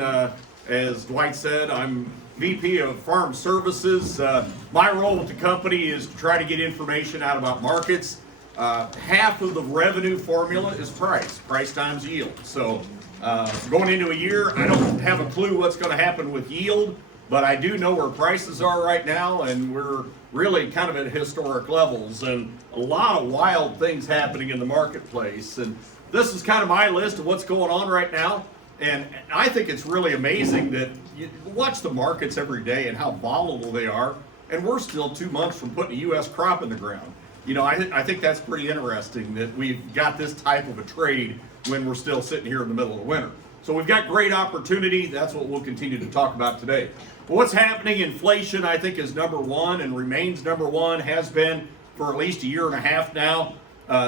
As Dwight said, I'm VP of Farm Services. My role with the company is to try to get information out about markets. Half of the revenue formula is price times yield. So going into a year, I don't have a clue what's going to happen with yield, but I do know where prices are right now, and we're really kind of at historic levels, and a lot of wild things happening in the marketplace. And this is kind of my list of what's going on right now. And I think it's really amazing that you watch the markets every day and how volatile they are, and we're still 2 months from putting a U.S. crop in the ground. You know, I think that's pretty interesting that we've got this type of a trade when we're still sitting here in the middle of the winter. So we've got great opportunity. That's what we'll continue to talk about today. But what's happening? Inflation, I think, is number one and remains number one, has been for at least a year and a half now.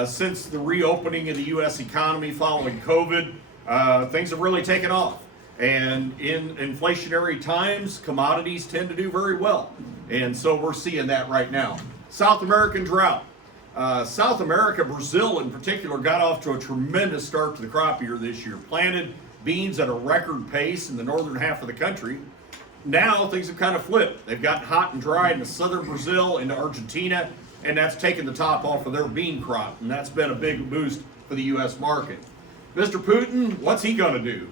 Since the reopening of the U.S. economy following COVID, things have really taken off. And in inflationary times, commodities tend to do very well. And so we're seeing that right now. South American drought. South America, Brazil in particular, got off to a tremendous start to the crop year this year. Planted beans at a record pace in the northern half of the country. Now things have kind of flipped. They've gotten hot and dry into southern Brazil, into Argentina, and that's taken the top off of their bean crop. And that's been a big boost for the U.S. market. Mr. Putin, what's he going to do?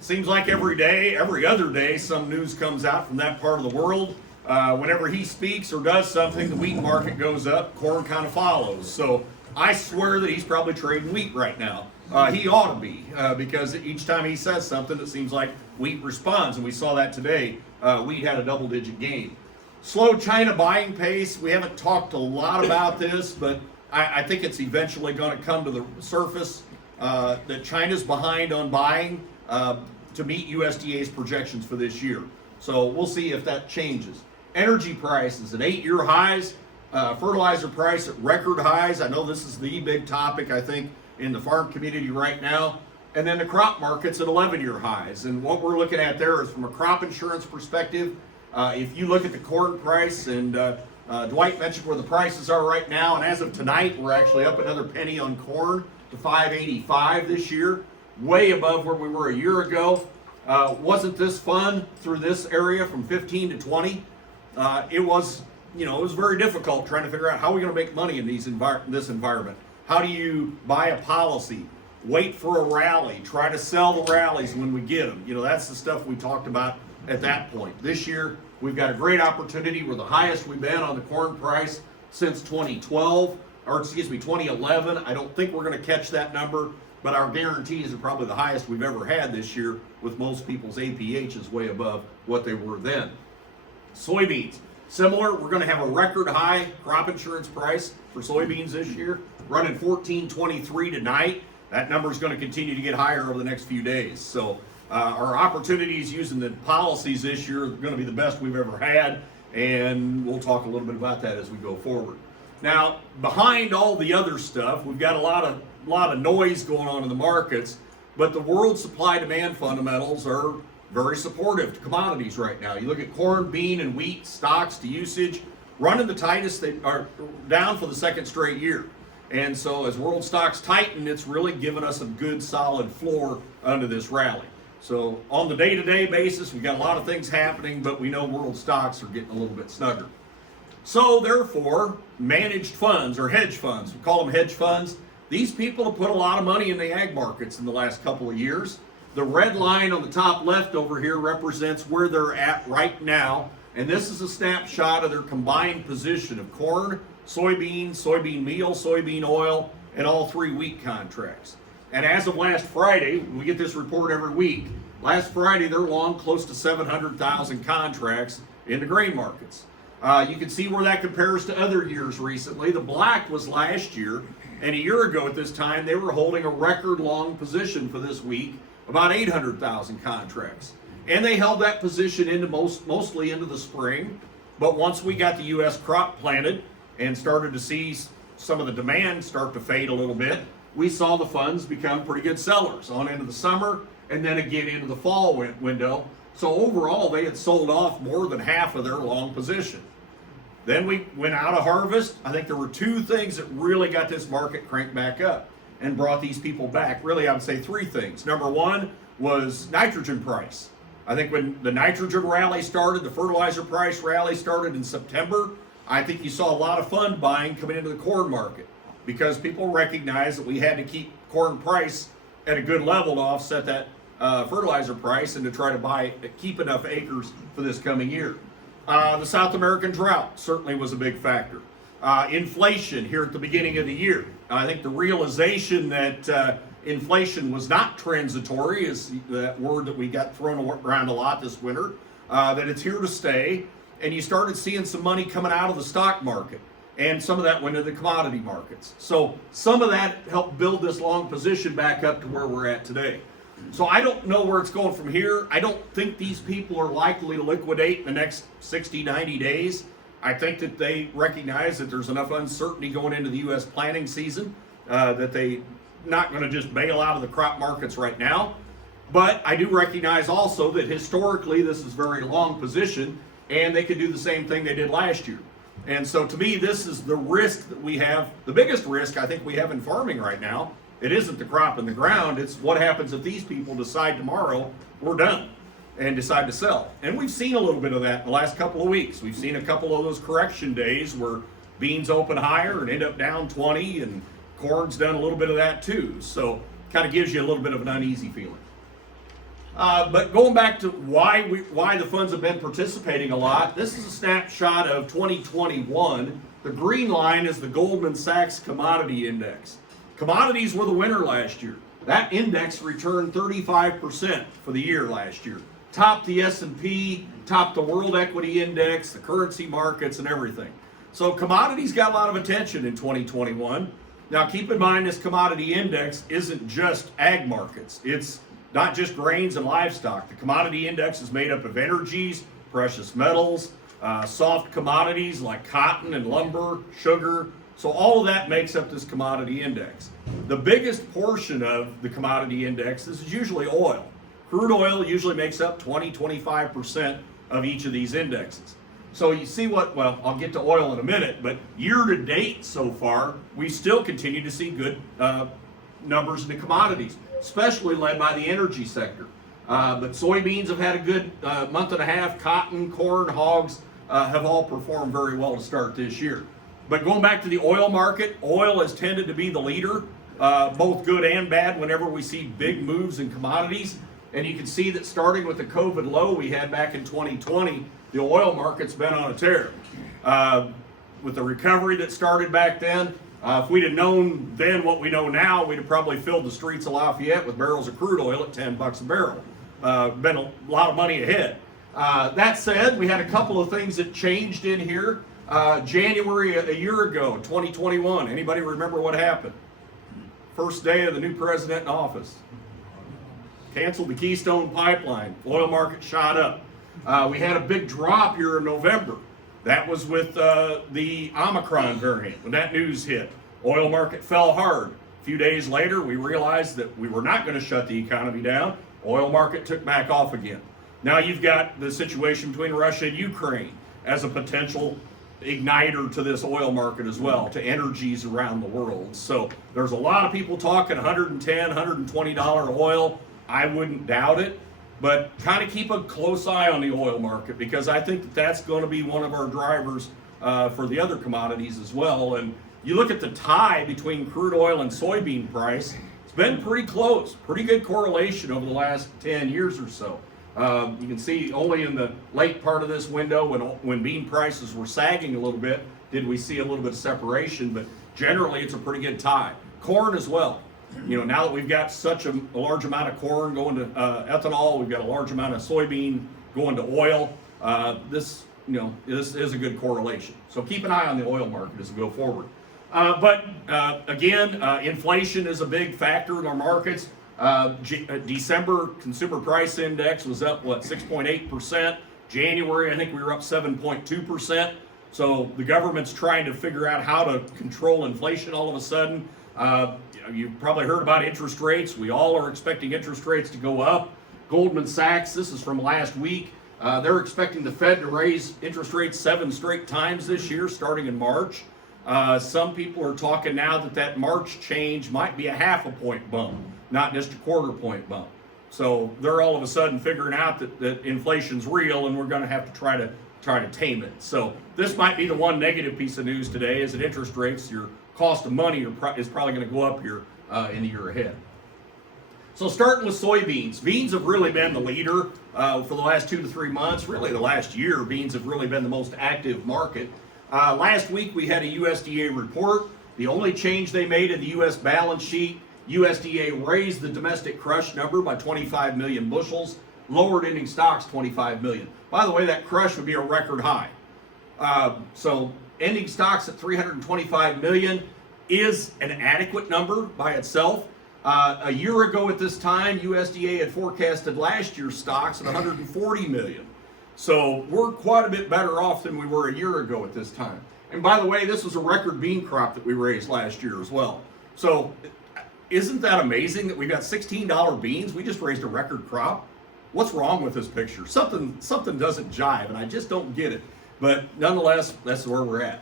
Seems like every day, every other day, some news comes out from that part of the world. Whenever he speaks or does something, the wheat market goes up, corn kind of follows. So I swear that he's probably trading wheat right now. He ought to be, because each time he says something, it seems like wheat responds, and we saw that today. Wheat had a double-digit gain. Slow China buying pace. We haven't talked a lot about this, but I think it's eventually going to come to the surface that China's behind on buying to meet USDA's projections for this year. So we'll see if that changes. Energy prices at 8-year highs. Fertilizer price at record highs. I know this is the big topic, I think, in the farm community right now. And then the crop markets at 11-year highs. And what we're looking at there is from a crop insurance perspective. If you look at the corn price, and Dwight mentioned where the prices are right now, and as of tonight, we're actually up another penny on corn to $5.85 this year, way above where we were a year ago. Wasn't this fun through this area from 15 to 20? It was very difficult trying to figure out how we're going to make money in this environment. How do you buy a policy, wait for a rally, try to sell the rallies when we get them? You know, that's the stuff we talked about at that point. This year, we've got a great opportunity. We're the highest we've been on the corn price since 2011. I don't think we're going to catch that number, but our guarantees are probably the highest we've ever had this year, with most people's APHs way above what they were then. Soybeans, similar. We're going to have a record high crop insurance price for soybeans this year, running $14.23 tonight. That number is going to continue to get higher over the next few days. So our opportunities using the policies this year are going to be the best we've ever had, and we'll talk a little bit about that as we go forward. Now, behind all the other stuff, we've got a lot of noise going on in the markets, but the world supply-demand fundamentals are very supportive to commodities right now. You look at corn, bean, and wheat stocks to usage, running the tightest. They are down for the second straight year. And so as world stocks tighten, it's really given us a good solid floor under this rally. So on the day-to-day basis, we've got a lot of things happening, but we know world stocks are getting a little bit snugger. So therefore, managed funds or hedge funds, we call them hedge funds. These people have put a lot of money in the ag markets in the last couple of years. The red line on the top left over here represents where they're at right now. And this is a snapshot of their combined position of corn, soybean, soybean meal, soybean oil, and all three wheat contracts. And as of last Friday, we get this report every week. Last Friday, they're long close to 700,000 contracts in the grain markets. You can see where that compares to other years recently. The black was last year, and a year ago at this time, they were holding a record long position for this week, about 800,000 contracts. And they held that position into mostly into the spring. But once we got the U.S. crop planted and started to see some of the demand start to fade a little bit, we saw the funds become pretty good sellers on into the summer and then again into the fall window. So overall, they had sold off more than half of their long position. Then we went out of harvest. I think there were two things that really got this market cranked back up and brought these people back. Really, I would say three things. Number one, was nitrogen price. I think when the nitrogen rally started, the fertilizer price rally started in September, I think you saw a lot of fund buying coming into the corn market because people recognized that we had to keep corn price at a good level to offset that fertilizer price and to try to keep enough acres for this coming year. The South American drought certainly was a big factor. Inflation here at the beginning of the year. I think the realization that inflation was not transitory is that word that we got thrown around a lot this winter, that it's here to stay. And you started seeing some money coming out of the stock market. And some of that went into the commodity markets. So some of that helped build this long position back up to where we're at today. So I don't know where it's going from here. I don't think these people are likely to liquidate in the next 60, 90 days. I think that they recognize that there's enough uncertainty going into the U.S. planting season that they're not going to just bail out of the crop markets right now. But I do recognize also that historically this is a very long position and they could do the same thing they did last year. And so to me, this is the risk that we have. The biggest risk I think we have in farming right now, it isn't the crop in the ground. It's what happens if these people decide tomorrow we're done and decide to sell. And we've seen a little bit of that in the last couple of weeks. We've seen a couple of those correction days where beans open higher and end up down 20, and corn's done a little bit of that too. So kind of gives you a little bit of an uneasy feeling. But going back to why the funds have been participating a lot, this is a snapshot of 2021. The green line is the Goldman Sachs Commodity Index. Commodities were the winner last year. That index returned 35% for the year last year. Topped the S&P, topped the World Equity Index, the currency markets, and everything. So commodities got a lot of attention in 2021. Now keep in mind this commodity index isn't just ag markets. It's not just grains and livestock. The commodity index is made up of energies, precious metals, soft commodities like cotton and lumber, sugar. So all of that makes up this commodity index. The biggest portion of the commodity index is usually oil. Crude oil usually makes up 20-25% of each of these indexes. So you see well, I'll get to oil in a minute, but year to date so far, we still continue to see good numbers in the commodities, especially led by the energy sector. But soybeans have had a good month and a half. Cotton, corn, hogs have all performed very well to start this year. But going back to the oil market, oil has tended to be the leader, both good and bad whenever we see big moves in commodities. And you can see that starting with the COVID low we had back in 2020, the oil market's been on a tear. With the recovery that started back then, if we'd have known then what we know now, we'd have probably filled the streets of Lafayette with barrels of crude oil at $10 a barrel. Been a lot of money ahead. That said, we had a couple of things that changed in here. January a year ago, 2021, anybody remember what happened? First day of the new president in office. Canceled the Keystone Pipeline. Oil market shot up. We had a big drop here in November. That was with the Omicron variant. When that news hit, oil market fell hard. A few days later, we realized that we were not going to shut the economy down. Oil market took back off again. Now you've got the situation between Russia and Ukraine as a potential igniter to this oil market as well, to energies around the world. So there's a lot of people talking $110, $120 oil. I wouldn't doubt it. But kind of keep a close eye on the oil market, because I think that that's going to be one of our drivers for the other commodities as well. And you look at the tie between crude oil and soybean price, it's been pretty close, pretty good correlation over the last 10 years or so. You can see only in the late part of this window when bean prices were sagging a little bit did we see a little bit of separation, but generally it's a pretty good tie. Corn as well. You know, now that we've got such a large amount of corn going to ethanol, we've got a large amount of soybean going to oil. This is a good correlation. So keep an eye on the oil market as we go forward. But again, inflation is a big factor in our markets. December consumer price index was up 6.8%. January, I think we were up 7.2%. So the government's trying to figure out how to control inflation all of a sudden. You've probably heard about interest rates. We all are expecting interest rates to go up. Goldman Sachs, this is from last week, they're expecting the Fed to raise interest rates 7 straight times this year, starting in March. Some people are talking now that March change might be a 0.5 point bump, not just a 0.25 point bump. So they're all of a sudden figuring out that inflation's real, and we're going to have to try to tame it. So this might be the one negative piece of news today, is that interest rates, your cost of money, is probably going to go up here in the year ahead. So starting with soybeans, beans have really been the leader for the last 2 to 3 months. Really, the last year, beans have really been the most active market. Last week we had a USDA report. The only change they made in the U.S. balance sheet, USDA raised the domestic crush number by 25 million bushels, lowered ending stocks 25 million. By the way, that crush would be a record high. So ending stocks at 325 million is an adequate number by itself. A year ago at this time, USDA had forecasted last year's stocks at 140 million. So we're quite a bit better off than we were a year ago at this time. And by the way, this was a record bean crop that we raised last year as well. So isn't that amazing that we got $16 beans? We just raised a record crop. What's wrong with this picture? Something doesn't jive, and I just don't get it. But nonetheless, that's where we're at.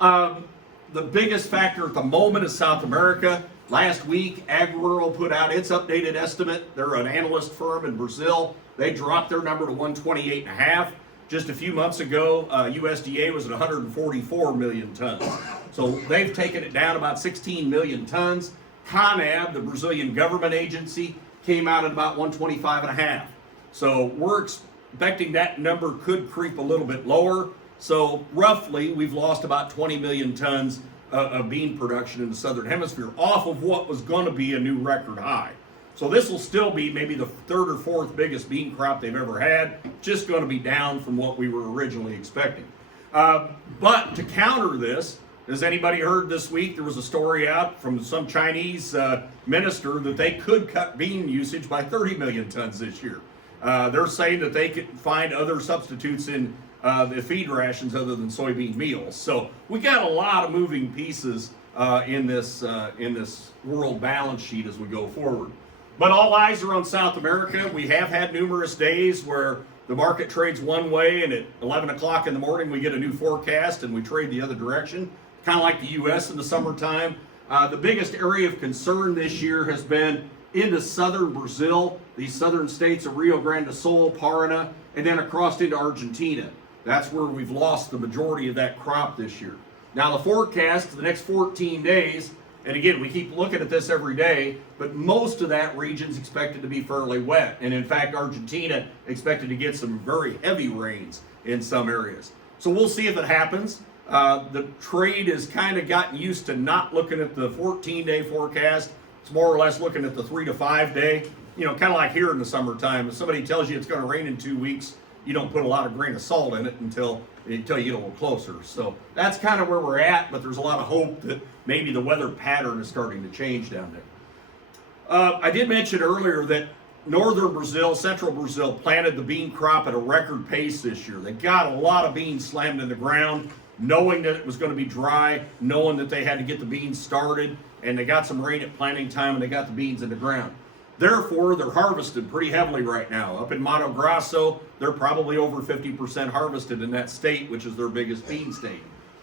The biggest factor at the moment is South America. Last week, AgRural put out its updated estimate. They're an analyst firm in Brazil. They dropped their number to 128.5. Just a few months ago, USDA was at 144 million tons. So they've taken it down about 16 million tons. CONAB, the Brazilian government agency, came out at about 125.5. So we're expecting that number could creep a little bit lower. So roughly, we've lost about 20 million tons of bean production in the southern hemisphere off of what was going to be a new record high. So this will still be maybe the third or fourth biggest bean crop they've ever had, just going to be down from what we were originally expecting. But to counter this, has anybody heard this week there was a story out from some Chinese minister that they could cut bean usage by 30 million tons this year. They're saying that they could find other substitutes in the feed rations other than soybean meals. So we got a lot of moving pieces in this world balance sheet as we go forward. But all eyes are on South America. We have had numerous days where the market trades one way, and at 11 o'clock in the morning we get a new forecast and we trade the other direction, kind of like the U.S. in the summertime. The biggest area of concern this year has been into southern Brazil, these southern states of Rio Grande do Sul, Paraná, and then across into Argentina. That's where we've lost the majority of that crop this year. Now the forecast for the next 14 days, and again, we keep looking at this every day, but most of that region's expected to be fairly wet. And in fact, Argentina expected to get some very heavy rains in some areas. So we'll see if it happens. The trade has kind of gotten used to not looking at the 14-day forecast. It's more or less looking at the 3 to 5 day. You know, kind of like here in the summertime. If somebody tells you it's going to rain in 2 weeks, you don't put a lot of grain of salt in it until you get a little closer. So that's kind of where we're at, but there's a lot of hope that maybe the weather pattern is starting to change down there. I did mention earlier that northern Brazil, central Brazil, planted the bean crop at a record pace this year. They got a lot of beans slammed in the ground, knowing that it was going to be dry, knowing that they had to get the beans started, and they got some rain at planting time, and they got the beans in the ground. Therefore, they're harvested pretty heavily right now. Up in Mato Grosso, they're probably over 50% harvested in that state, which is their biggest bean state.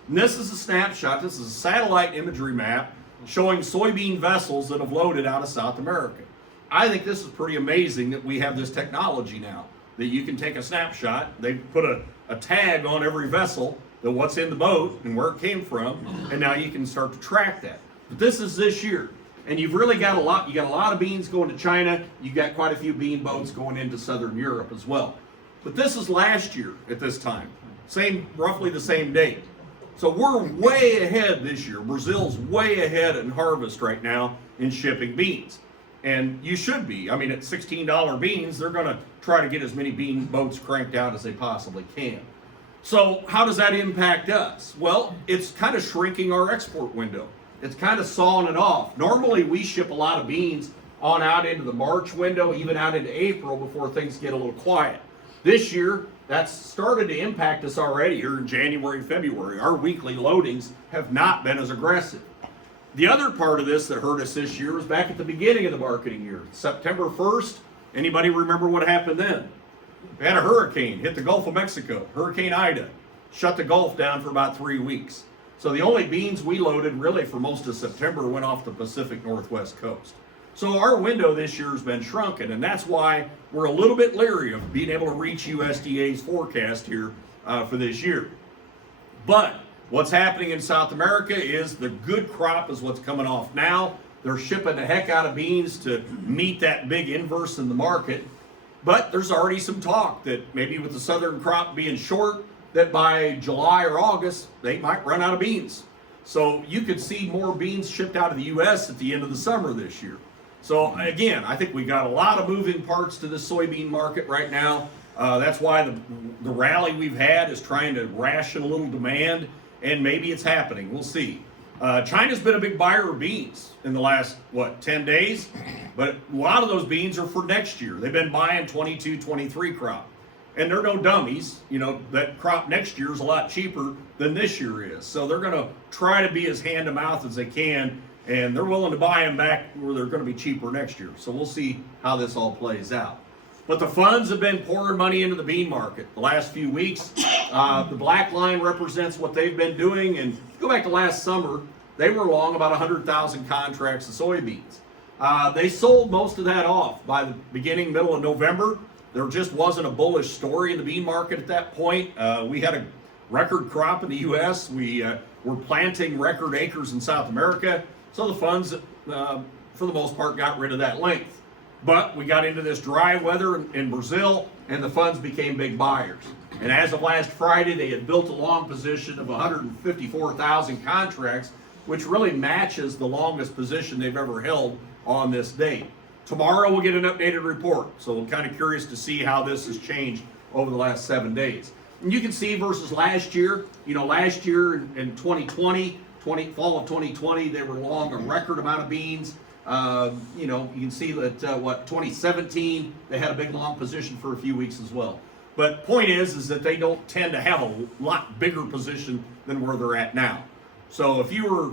And this is a snapshot, this is a satellite imagery map showing soybean vessels that have loaded out of South America. I think this is pretty amazing that we have this technology now, that you can take a snapshot, they put a tag on every vessel, that what's in the boat and where it came from, and now you can start to track that. But this is this year. And you've really got you got a lot of beans going to China, you got quite a few bean boats going into southern Europe as well. But this is last year at this time, roughly the same date. So we're way ahead this year. Brazil's way ahead in harvest right now in shipping beans. And you should be. I mean, at $16 beans, they're going to try to get as many bean boats cranked out as they possibly can. So how does that impact us? Well, it's kind of shrinking our export window. It's kind of sawing it off. Normally, we ship a lot of beans on out into the March window, even out into April before things get a little quiet. This year, that's started to impact us already here in January, February. Our weekly loadings have not been as aggressive. The other part of this that hurt us this year was back at the beginning of the marketing year. September 1st, anybody remember what happened then? We had a hurricane hit the Gulf of Mexico, Hurricane Ida, shut the Gulf down for about 3 weeks. So the only beans we loaded really for most of September went off the Pacific Northwest coast. So our window this year has been shrunken, and that's why we're a little bit leery of being able to reach USDA's forecast here for this year. But what's happening in South America is the good crop is what's coming off now. They're shipping the heck out of beans to meet that big inverse in the market. But there's already some talk that maybe with the southern crop being short, that by July or August, they might run out of beans. So you could see more beans shipped out of the U.S. at the end of the summer this year. So again, I think we got a lot of moving parts to the soybean market right now. That's why the rally we've had is trying to ration a little demand, and maybe it's happening. We'll see. China's been a big buyer of beans in the last, 10 days? But a lot of those beans are for next year. They've been buying 22, 23 crop. And they're no dummies. You know, that crop next year is a lot cheaper than this year is. So they're going to try to be as hand to mouth as they can, and they're willing to buy them back where they're going to be cheaper next year. So we'll see how this all plays out. But the funds have been pouring money into the bean market the last few weeks. The black line represents what they've been doing. And go back to last summer, they were long about 100,000 contracts of soybeans. They sold most of that off by the middle of November. There just wasn't a bullish story in the bean market at that point. We had a record crop in the U.S. We were planting record acres in South America. So the funds, for the most part, got rid of that length. But we got into this dry weather in Brazil, and the funds became big buyers. And as of last Friday, they had built a long position of 154,000 contracts, which really matches the longest position they've ever held on this date. Tomorrow we'll get an updated report, so we're kind of curious to see how this has changed over the last 7 days. And you can see versus last year, last year in 2020, fall of 2020, they were long a record amount of beans. You can see that 2017 they had a big long position for a few weeks as well. But point is that they don't tend to have a lot bigger position than where they're at now. So if you were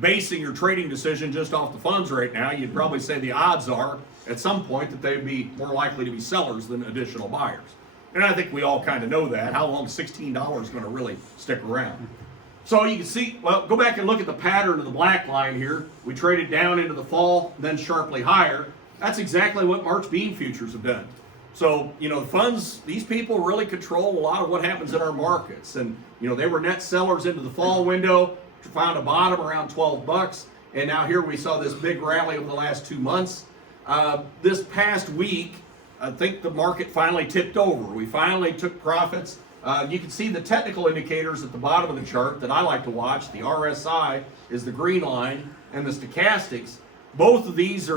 basing your trading decision just off the funds right now, you'd probably say the odds are at some point that they'd be more likely to be sellers than additional buyers. And I think we all kind of know that. How long is $16 going to really stick around? So you can see, go back and look at the pattern of the black line here. We traded down into the fall, then sharply higher. That's exactly what March bean futures have done. So, the funds, these people really control a lot of what happens in our markets. And, they were net sellers into the fall window, found a bottom around 12 bucks. And now here we saw this big rally over the last 2 months. This past week, I think the market finally tipped over. We finally took profits. You can see the technical indicators at the bottom of the chart that I like to watch. The RSI is the green line, and the stochastics. Both of these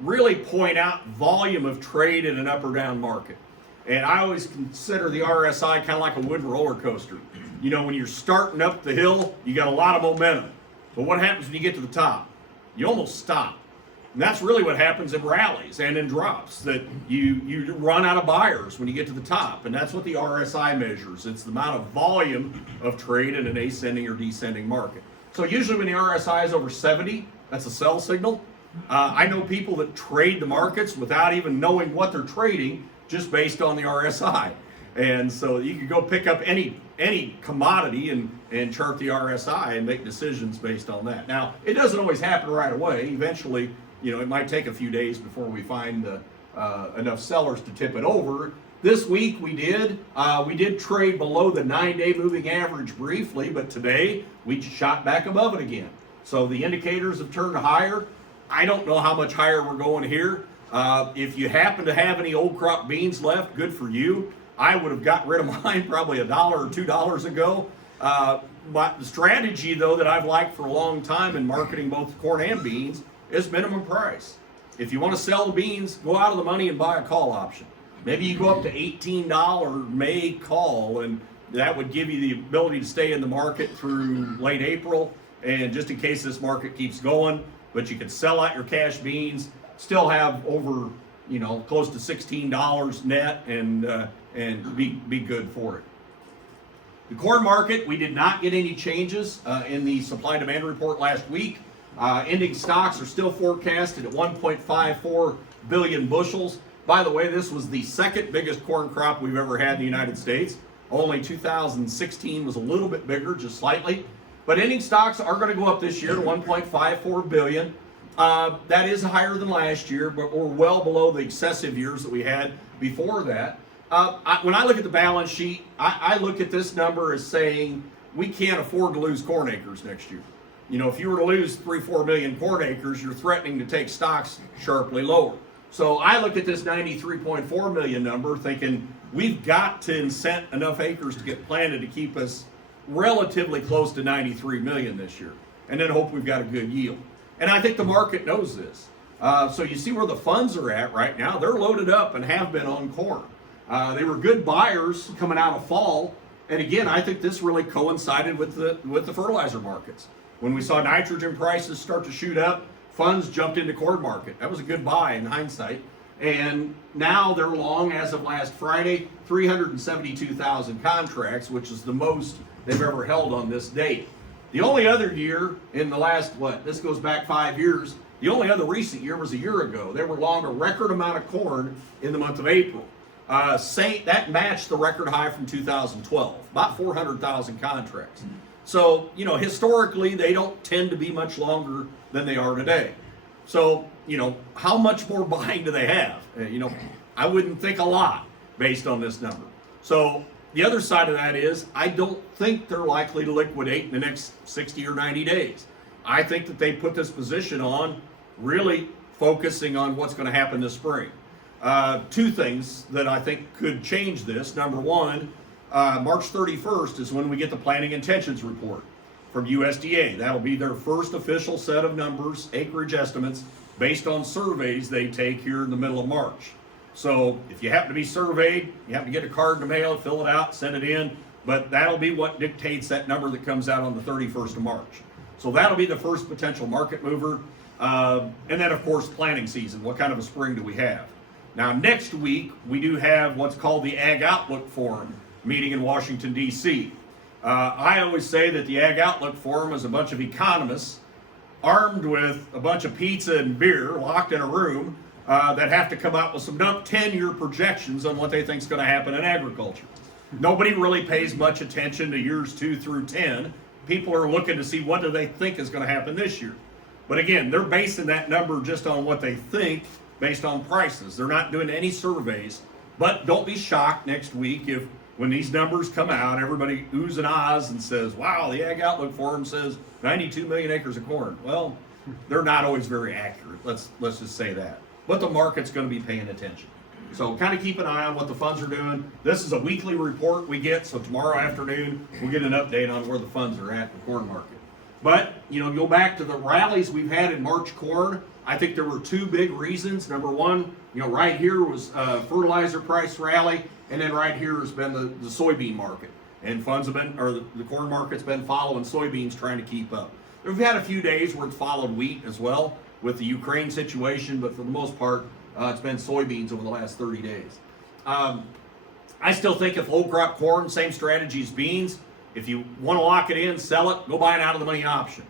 really point out volume of trade in an up or down market. And I always consider the RSI kind of like a wooden roller coaster. When you're starting up the hill, you got a lot of momentum. But what happens when you get to the top? You almost stop. And that's really what happens in rallies and in drops, that you run out of buyers when you get to the top. And that's what the RSI measures. It's the amount of volume of trade in an ascending or descending market. So usually when the RSI is over 70, that's a sell signal. I know people that trade the markets without even knowing what they're trading, just based on the RSI. And so you can go pick up any commodity and chart the RSI and make decisions based on that. Now, it doesn't always happen right away. Eventually, it might take a few days before we find enough sellers to tip it over. This week we did trade below the 9-day moving average briefly, but today we shot back above it again. So the indicators have turned higher. I don't know how much higher we're going here. If you happen to have any old crop beans left, good for you. I would have got rid of mine probably $1 or $2 ago. But the strategy, though, that I've liked for a long time in marketing both corn and beans is minimum price. If you want to sell the beans, go out of the money and buy a call option. Maybe you go up to $18 May call, and that would give you the ability to stay in the market through late April, and just in case this market keeps going. But you can sell out your cash beans, still have over, close to $16 net, and be good for it. The corn market, we did not get any changes in the supply demand report last week. Ending stocks are still forecasted at 1.54 billion bushels. By the way, this was the second biggest corn crop we've ever had in the United States. Only 2016 was a little bit bigger, just slightly. But ending stocks are going to go up this year to 1.54 billion. That is higher than last year, but we're well below the excessive years that we had before that. When I look at the balance sheet, I look at this number as saying we can't afford to lose corn acres next year. You know, if you were to lose 3-4 million corn acres, you're threatening to take stocks sharply lower. So I look at this 93.4 million number thinking we've got to incent enough acres to get planted to keep us relatively close to 93 million this year, and then hope we've got a good yield. And I think the market knows this. So you see where the funds are at right now. They're loaded up and have been on corn. They were good buyers coming out of fall. And again, I think this really coincided with the fertilizer markets. When we saw nitrogen prices start to shoot up, funds jumped into corn market. That was a good buy in hindsight. And now they're long, as of last Friday, 372,000 contracts, which is the most they've ever held on this date. The only other year in the last, this goes back 5 years, the only other recent year was a year ago. They were long a record amount of corn in the month of April. That matched the record high from 2012, about 400,000 contracts. So, you know, historically, they don't tend to be much longer than they are today. So, you know, how much more buying do they have? You know, I wouldn't think a lot based on this number. So the other side of that is I don't think they're likely to liquidate in the next 60 or 90 days. I think that they put this position on really focusing on what's going to happen this spring. Two things that I think could change this. Number one, March 31st is when we get the planting intentions report from USDA. That'll be their first official set of numbers, acreage estimates, based on surveys they take here in the middle of March. So if you happen to be surveyed, you have to get a card in the mail, fill it out, send it in, but that'll be what dictates that number that comes out on the 31st of March. So that'll be the first potential market mover. And then, of course, planting season. What kind of a spring do we have? Now, next week, we do have what's called the Ag Outlook Forum meeting in Washington, D.C. I always say that the Ag Outlook Forum is a bunch of economists armed with a bunch of pizza and beer locked in a room that have to come out with some 10-year projections on what they think is going to happen in agriculture. Nobody really pays much attention to years 2 through 10. People are looking to see what do they think is going to happen this year. But again, they're basing that number just on what they think based on prices. They're not doing any surveys. But don't be shocked next week if when these numbers come out, everybody oohs and ahs and says, wow, the Ag Outlook Forum says 92 million acres of corn. Well, they're not always very accurate. Let's just say that. But the market's going to be paying attention. So kind of keep an eye on what the funds are doing. This is a weekly report we get, so tomorrow afternoon we'll get an update on where the funds are at in the corn market. But, you know, go back to the rallies we've had in March corn. I think there were two big reasons. Number one, you know, right here was fertilizer price rally, and then right here has been the soybean market. And funds have been, or the corn market's been following soybeans, trying to keep up. We've had a few days where it's followed wheat as well with the Ukraine situation, but for the most part, it's been soybeans over the last 30 days. I still think if whole crop corn, same strategy as beans. If you want to lock it in, sell it, go buy an out of the money option.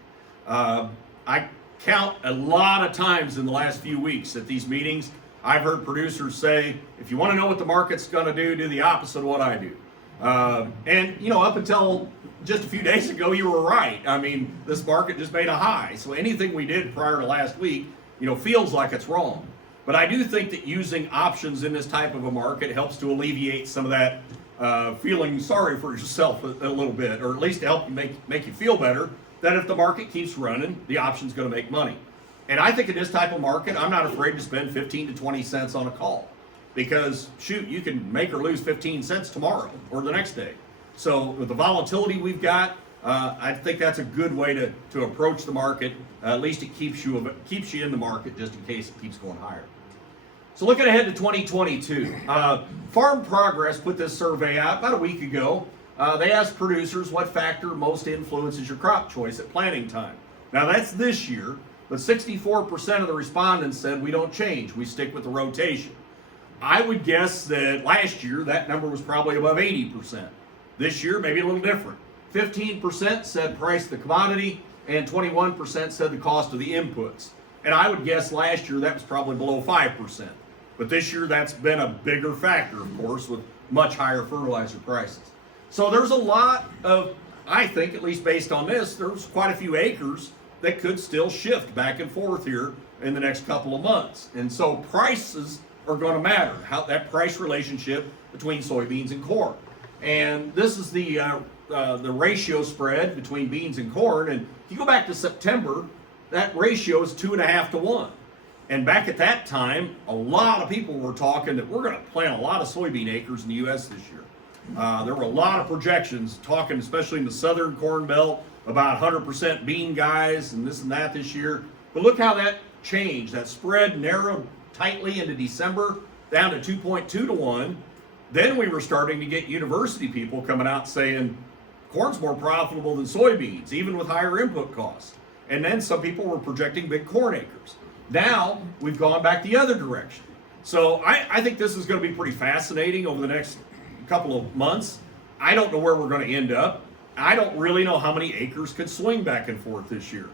I count a lot of times in the last few weeks at these meetings, I've heard producers say, if you want to know what the market's going to do the opposite of what I do. And, you know, up until just a few days ago, you were right. I mean, this market just made a high. So anything we did prior to last week, you know, feels like it's wrong. But I do think that using options in this type of a market helps to alleviate some of that feeling sorry for yourself a little bit, or at least to help you make you feel better that if the market keeps running, the option's going to make money. And I think in this type of market, I'm not afraid to spend 15 to 20 cents on a call because, shoot, you can make or lose 15 cents tomorrow or the next day. So with the volatility we've got, I think that's a good way to approach the market. At least it keeps you in the market just in case it keeps going higher. So looking ahead to 2022, Farm Progress put this survey out about a week ago. They asked producers what factor most influences your crop choice at planting time. Now that's this year, but 64% of the respondents said we don't change, we stick with the rotation. I would guess that last year that number was probably above 80%. This year, maybe a little different. 15% said price the commodity, and 21% said the cost of the inputs. And I would guess last year that was probably below 5%. But this year that's been a bigger factor, of course, with much higher fertilizer prices. So there's a lot of, I think, at least based on this, there's quite a few acres that could still shift back and forth here in the next couple of months. And so prices are going to matter, how that price relationship between soybeans and corn. And this is the ratio spread between beans and corn. And if you go back to September, that ratio is 2.5 to 1. And back at that time, a lot of people were talking that we're going to plant a lot of soybean acres in the U.S. this year. There were a lot of projections talking, especially in the southern corn belt, about 100% bean guys and this and that this year. But look how that changed. That spread narrowed tightly into December, down to 2.2 to 1. Then we were starting to get university people coming out saying corn's more profitable than soybeans, even with higher input costs. And then some people were projecting big corn acres. Now we've gone back the other direction. So I think this is going to be pretty fascinating over the next couple of months. I don't know where we're going to end up. I don't really know how many acres could swing back and forth this year.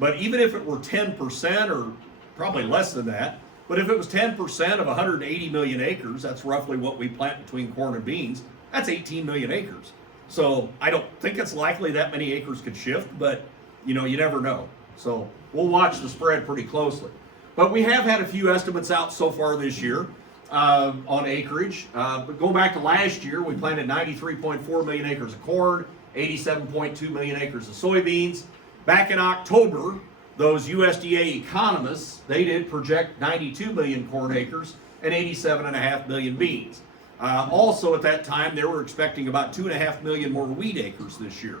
But even if it were 10%, or probably less than that, but if it was 10% of 180 million acres, that's roughly what we plant between corn and beans, that's 18 million acres. So I don't think it's likely that many acres could shift, but you never know. So we'll watch the spread pretty closely. But we have had a few estimates out so far this year on acreage. But go back to last year, we planted 93.4 million acres of corn, 87.2 million acres of soybeans. Back in October, those USDA economists, they did project 92 million corn acres and 87.5 million beans. Also at that time, they were expecting about 2.5 million more wheat acres this year.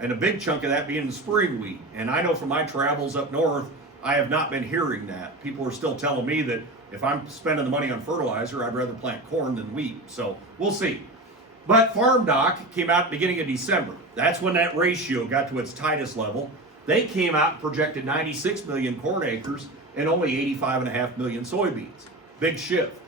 And a big chunk of that being the spring wheat. And I know from my travels up north, I have not been hearing that. People are still telling me that if I'm spending the money on fertilizer, I'd rather plant corn than wheat. So we'll see. But Farm Doc came out at the beginning of December. That's when that ratio got to its tightest level. They came out and projected 96 million corn acres and only 85.5 million soybeans. Big shift.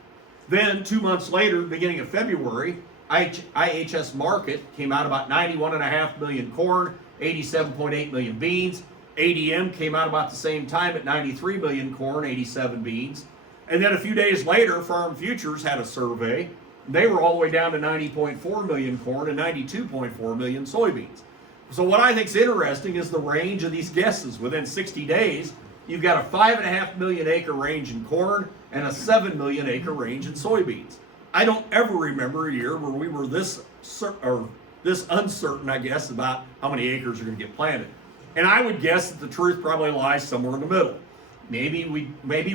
Then 2 months later, beginning of February, IHS Markit came out about 91.5 million corn, 87.8 million beans. ADM came out about the same time at 93 million corn, 87 beans. And then a few days later, Farm Futures had a survey. They were all the way down to 90.4 million corn and 92.4 million soybeans. So what I think is interesting is the range of these guesses. Within 60 days, you've got a 5.5 million acre range in corn and a 7 million acre range in soybeans. I don't ever remember a year where we were this uncertain, I guess, about how many acres are going to get planted. And I would guess that the truth probably lies somewhere in the middle. Maybe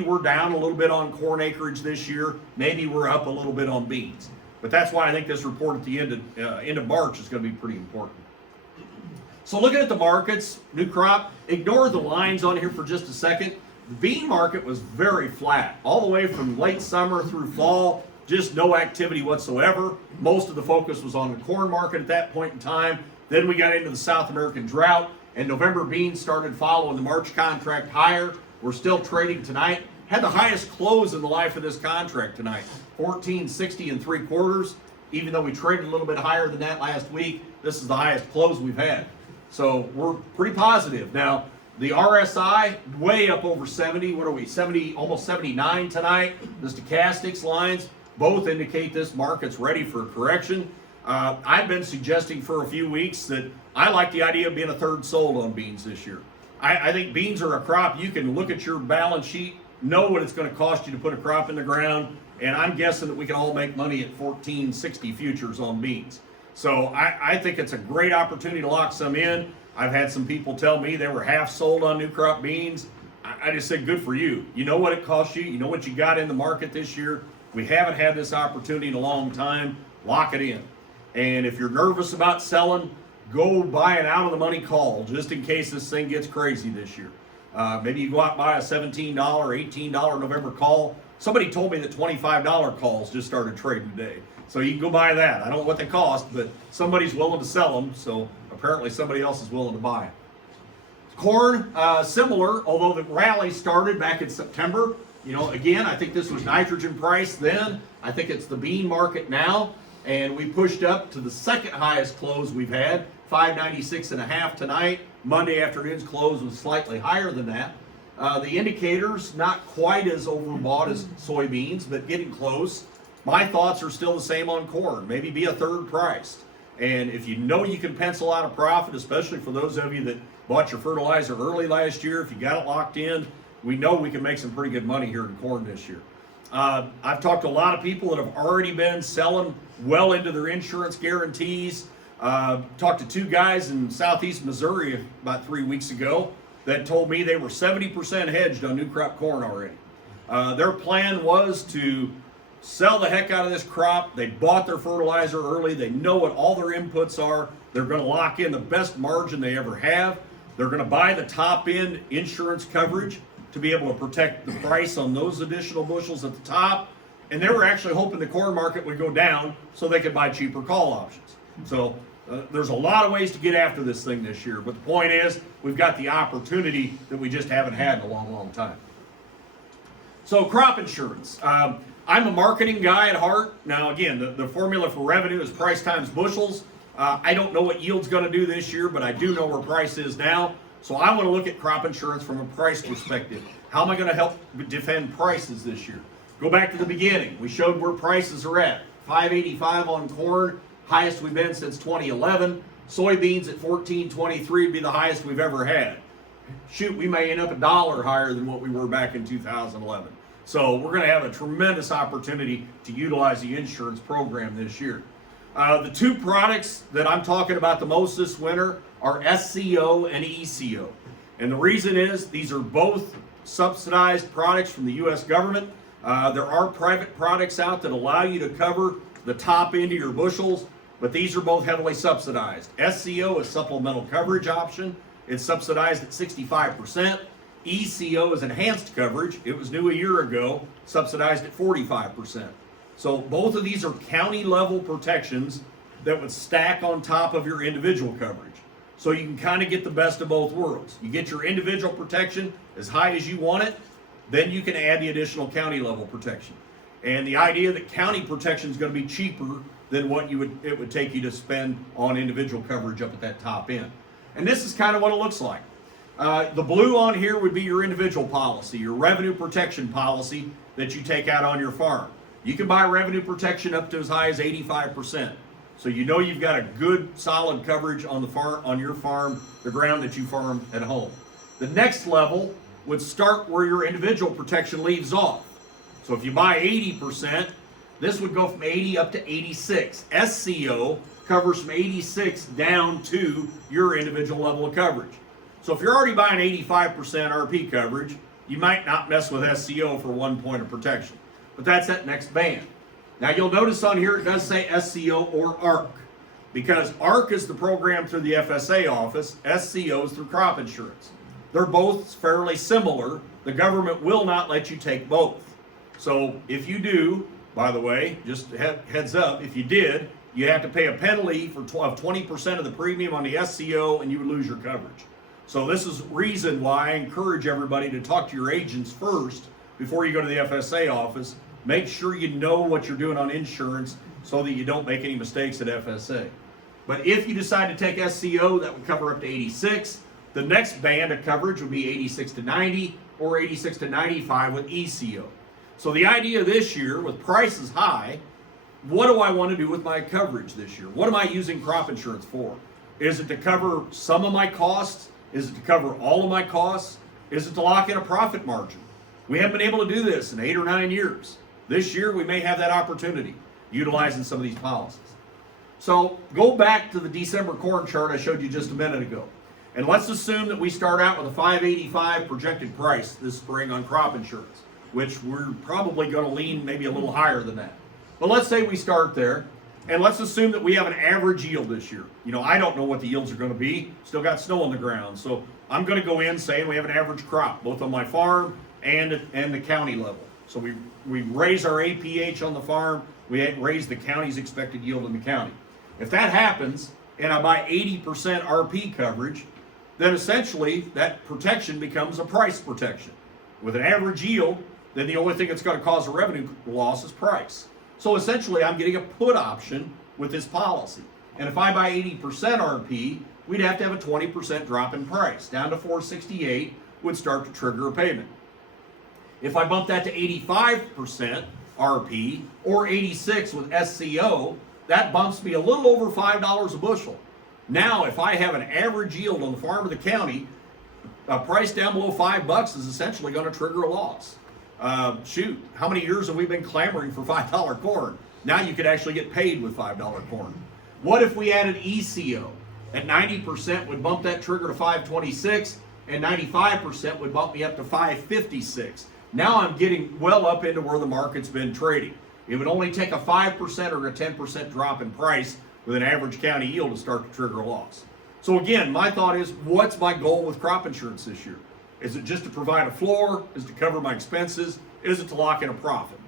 we're down a little bit on corn acreage this year. Maybe we're up a little bit on beans. But that's why I think this report at the end of March is going to be pretty important. So looking at the markets, new crop, ignore the lines on here for just a second. The bean market was very flat, all the way from late summer through fall, just no activity whatsoever. Most of the focus was on the corn market at that point in time. Then we got into the South American drought, and November beans started following the March contract higher. We're still trading tonight. Had the highest close in the life of this contract tonight, 14.60 3/4. Even though we traded a little bit higher than that last week, this is the highest close we've had. So we're pretty positive. Now, the RSI, way up over 70. What are we, 70, almost 79 tonight? The stochastics lines both indicate this market's ready for a correction. I've been suggesting for a few weeks that I like the idea of being a third sold on beans this year. I think beans are a crop you can look at your balance sheet, know what it's going to cost you to put a crop in the ground, and I'm guessing that we can all make money at 14.60 futures on beans. So I think it's a great opportunity to lock some in. I've had some people tell me they were half sold on new crop beans. I just said, good for you. You know what it costs you. You know what you got in the market this year. We haven't had this opportunity in a long time. Lock it in. And if you're nervous about selling, go buy an out-of-the-money call just in case this thing gets crazy this year. Maybe you go out and buy a $17, $18 November call. Somebody told me that $25 calls just started trading today. So you can go buy that. I don't know what they cost, but somebody's willing to sell them, so apparently somebody else is willing to buy it. Corn, similar, although the rally started back in September. Again, I think this was nitrogen price then. I think it's the bean market now. And we pushed up to the second highest close we've had, 596.5 tonight. Monday afternoon's close was slightly higher than that. The indicators, not quite as overbought as soybeans, but getting close. My thoughts are still the same on corn. Maybe be a third priced. And if you know you can pencil out a profit, especially for those of you that bought your fertilizer early last year, if you got it locked in, we know we can make some pretty good money here in corn this year. I've talked to a lot of people that have already been selling well into their insurance guarantees. Talked to two guys in southeast Missouri about 3 weeks ago that told me they were 70% hedged on new crop corn already. Their plan was to sell the heck out of this crop. They bought their fertilizer early. They know what all their inputs are. They're going to lock in the best margin they ever have. They're going to buy the top end insurance coverage to be able to protect the price on those additional bushels at the top. And they were actually hoping the corn market would go down so they could buy cheaper call options. So there's a lot of ways to get after this thing this year. But the point is, we've got the opportunity that we just haven't had in a long, long time. So crop insurance. I'm a marketing guy at heart. Now, again, the formula for revenue is price times bushels. I don't know what yield's going to do this year, but I do know where price is now. So I want to look at crop insurance from a price perspective. How am I going to help defend prices this year? Go back to the beginning. We showed where prices are at. $5.85 on corn, highest we've been since 2011. Soybeans at $14.23 would be the highest we've ever had. Shoot, we may end up $1 higher than what we were back in 2011. So we're going to have a tremendous opportunity to utilize the insurance program this year. The two products that I'm talking about the most this winter are SCO and ECO. And the reason is these are both subsidized products from the U.S. government. There are private products out that allow you to cover the top end of your bushels, but these are both heavily subsidized. SCO is supplemental coverage option. It's subsidized at 65%. ECO is enhanced coverage. It was new a year ago, subsidized at 45%. So both of these are county level protections that would stack on top of your individual coverage. So you can kind of get the best of both worlds. You get your individual protection as high as you want it, then you can add the additional county level protection. And the idea that county protection is going to be cheaper than what it would take you to spend on individual coverage up at that top end. And this is kind of what it looks like. The blue on here would be your individual policy, your revenue protection policy that you take out on your farm. You can buy revenue protection up to as high as 85%. So you know you've got a good solid coverage on the farm, on your farm, the ground that you farm at home. The next level would start where your individual protection leaves off. So if you buy 80%, this would go from 80 up to 86. SCO covers from 86 down to your individual level of coverage. So if you're already buying 85% RP coverage, you might not mess with SCO for 1 point of protection. But that's that next band. Now you'll notice on here it does say SCO or ARC, because ARC is the program through the FSA office, SCO is through crop insurance. They're both fairly similar. The government will not let you take both. So if you do, by the way, just heads up, if you did, you have to pay a penalty of 20% of the premium on the SCO and you would lose your coverage. So this is reason why I encourage everybody to talk to your agents first before you go to the FSA office. Make sure you know what you're doing on insurance so that you don't make any mistakes at FSA. But if you decide to take SCO, that would cover up to 86. The next band of coverage would be 86 to 90 or 86 to 95 with ECO. So the idea this year, with prices high, what do I want to do with my coverage this year? What am I using crop insurance for? Is it to cover some of my costs? Is it to cover all of my costs? Is it to lock in a profit margin? We haven't been able to do this in 8 or 9 years. This year we may have that opportunity utilizing some of these policies. So go back to the December corn chart I showed you just a minute ago. And let's assume that we start out with a $5.85 projected price this spring on crop insurance, which we're probably going to lean maybe a little higher than that. But let's say we start there, and let's assume that we have an average yield this year. You know, I don't know what the yields are going to be. Still got snow on the ground. So I'm going to go in saying we have an average crop, both on my farm and the county level. So we raise our APH on the farm, we raise the county's expected yield in the county. If that happens, and I buy 80% RP coverage, then essentially that protection becomes a price protection. With an average yield, then the only thing that's going to cause a revenue loss is price. So essentially I'm getting a put option with this policy. And if I buy 80% RP, we'd have to have a 20% drop in price. Down to $468 would start to trigger a payment. If I bump that to 85% RP or 86 with SCO, that bumps me a little over $5 a bushel. Now, if I have an average yield on the farm of the county, a price down below $5 is essentially going to trigger a loss. Shoot, how many years have we been clamoring for $5 corn? Now you could actually get paid with $5 corn. What if we added ECO? At 90% would bump that trigger to 526, and 95% would bump me up to 556. Now I'm getting well up into where the market's been trading. It would only take a 5% or a 10% drop in price with an average county yield to start to trigger a loss. So again, my thought is, what's my goal with crop insurance this year? Is it just to provide a floor? Is it to cover my expenses? Is it to lock in a profit?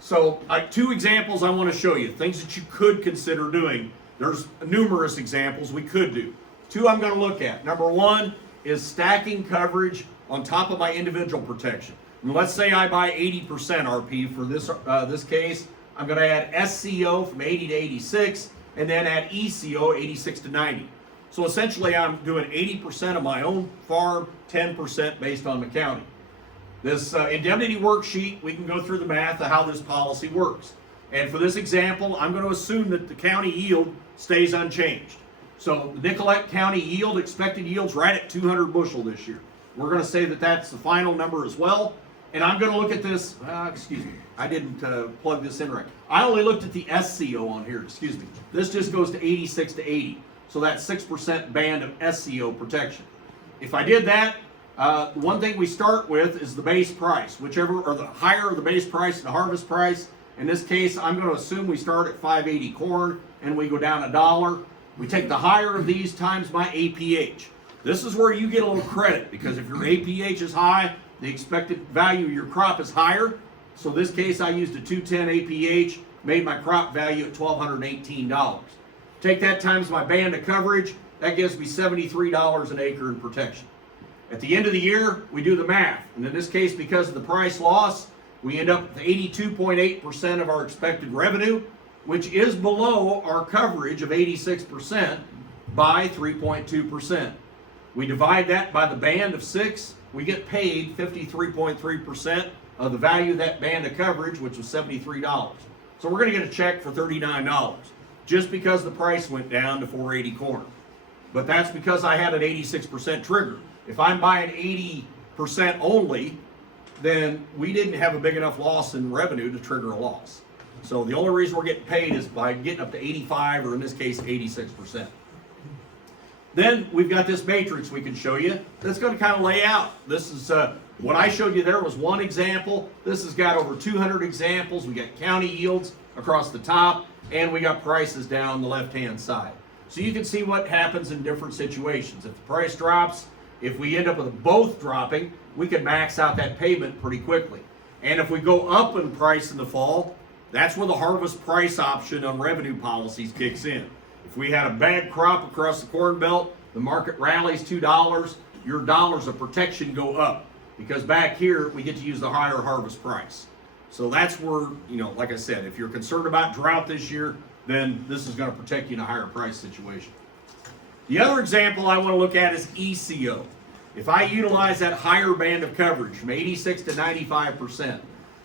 So two examples I want to show you, things that you could consider doing. There's numerous examples we could do. Two I'm going to look at. Number one is stacking coverage on top of my individual protection. And let's say I buy 80% RP for this case. I'm going to add SCO from 80 to 86, and then add ECO 86 to 90. So essentially I'm doing 80% of my own farm, 10% based on the county. This indemnity worksheet, we can go through the math of how this policy works. And for this example, I'm going to assume that the county yield stays unchanged. So the Nicollet County yield, expected yield's right at 200 bushel this year. We're going to say that that's the final number as well. And I'm going to look at this, excuse me, I didn't plug this in right. I only looked at the SCO on here, excuse me. This just goes to 86 to 80. So that's 6% band of SCO protection. If I did that, one thing we start with is the base price, whichever, or the higher the base price and the harvest price. In this case, I'm going to assume we start at 580 corn and we go down $1. We take the higher of these times my APH. This is where you get a little credit, because if your APH is high, the expected value of your crop is higher. So in this case, I used a 210 APH, made my crop value at $1,218. Take that times my band of coverage, that gives me $73 an acre in protection. At the end of the year, we do the math. And in this case, because of the price loss, we end up with 82.8% of our expected revenue, which is below our coverage of 86% by 3.2%. We divide that by the band of 6, we get paid 53.3% of the value of that band of coverage, which was $73. So we're going to get a check for $39 just because the price went down to 480 corn. But that's because I had an 86% trigger. If I'm buying 80% only, then we didn't have a big enough loss in revenue to trigger a loss. So the only reason we're getting paid is by getting up to 85, or in this case, 86%. Then we've got this matrix we can show you that's going to kind of lay out. This is what I showed you there was one example. This has got over 200 examples. We got county yields across the top, and we got prices down the left-hand side. So you can see what happens in different situations. If the price drops, if we end up with both dropping, we can max out that payment pretty quickly. And if we go up in price in the fall, that's where the harvest price option on revenue policies kicks in. If we had a bad crop across the corn belt, the market rallies $2, your dollars of protection go up, because back here we get to use the higher harvest price. So that's where, like I said, if you're concerned about drought this year, then this is going to protect you in a higher price situation. The other example I want to look at is ECO. If I utilize that higher band of coverage from 86 to 95%,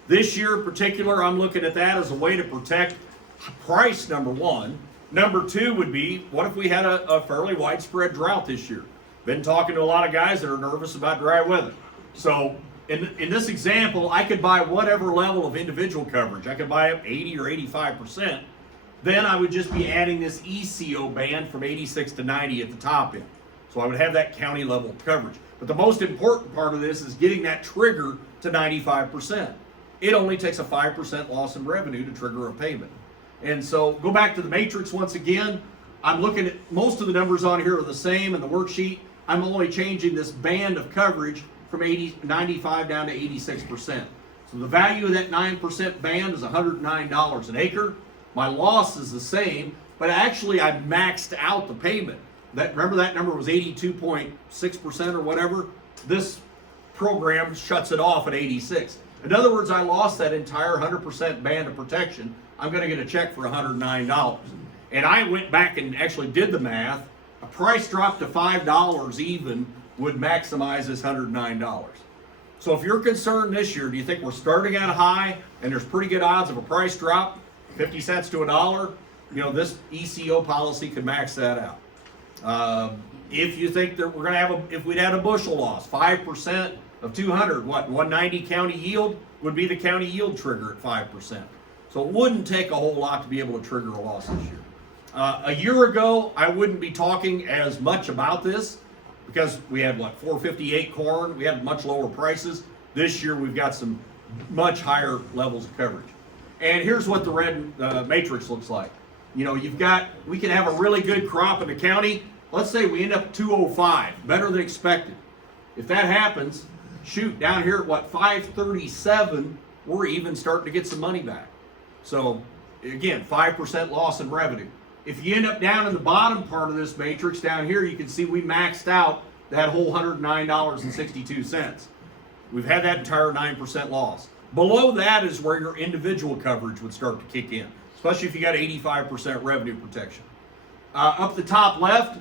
this year in particular, I'm looking at that as a way to protect price, number one. Number two would be, what if we had a fairly widespread drought this year? Been talking to a lot of guys that are nervous about dry weather. So in this example, I could buy whatever level of individual coverage. I could buy up 80 or 85%. Then I would just be adding this ECO band from 86 to 90 at the top end. So I would have that county level coverage. But the most important part of this is getting that trigger to 95%. It only takes a 5% loss in revenue to trigger a payment. And so go back to the matrix once again. I'm looking at most of the numbers on here are the same in the worksheet. I'm only changing this band of coverage from 95 down to 86%. So the value of that 9% band is $109 an acre. My loss is the same, but actually I maxed out the payment. Remember that number was 82.6% or whatever? This program shuts it off at 86. In other words, I lost that entire 100% band of protection. I'm going to get a check for $109. And I went back and actually did the math. A price drop to $5 even would maximize this $109. So if you're concerned this year, do you think we're starting out high and there's pretty good odds of a price drop? 50 cents to a dollar, you know, this ECO policy could max that out. If you think that we're going to have if we'd had a bushel loss, 5% of 200, what, 190 county yield would be the county yield trigger at 5%. So it wouldn't take a whole lot to be able to trigger a loss this year. A year ago, I wouldn't be talking as much about this because we had, what, 458 corn. We had much lower prices. This year, we've got some much higher levels of coverage. And here's what the red matrix looks like. You know, we can have a really good crop in the county. Let's say we end up at 205, better than expected. If that happens, shoot, down here at what, 537, we're even starting to get some money back. So, again, 5% loss in revenue. If you end up down in the bottom part of this matrix down here, you can see we maxed out that whole $109.62. We've had that entire 9% loss. Below that is where your individual coverage would start to kick in, especially if you got 85% revenue protection. Up the top left,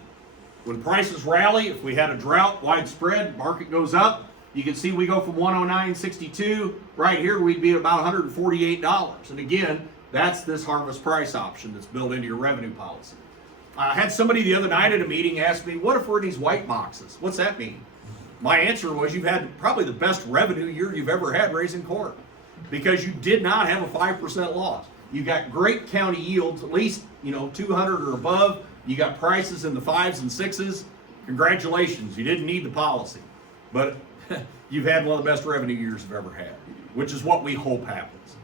when prices rally, if we had a drought widespread, market goes up, you can see we go from 109.62, right here we'd be about $148. And again, that's this harvest price option that's built into your revenue policy. I had somebody the other night at a meeting ask me, what if we're in these white boxes? What's that mean? My answer was, you've had probably the best revenue year you've ever had raising corn because you did not have a 5% loss. You got great county yields, at least, you know, 200 or above. You got prices in the 5s and 6s. Congratulations, you didn't need the policy. But you've had one of the best revenue years you've ever had, which is what we hope happens.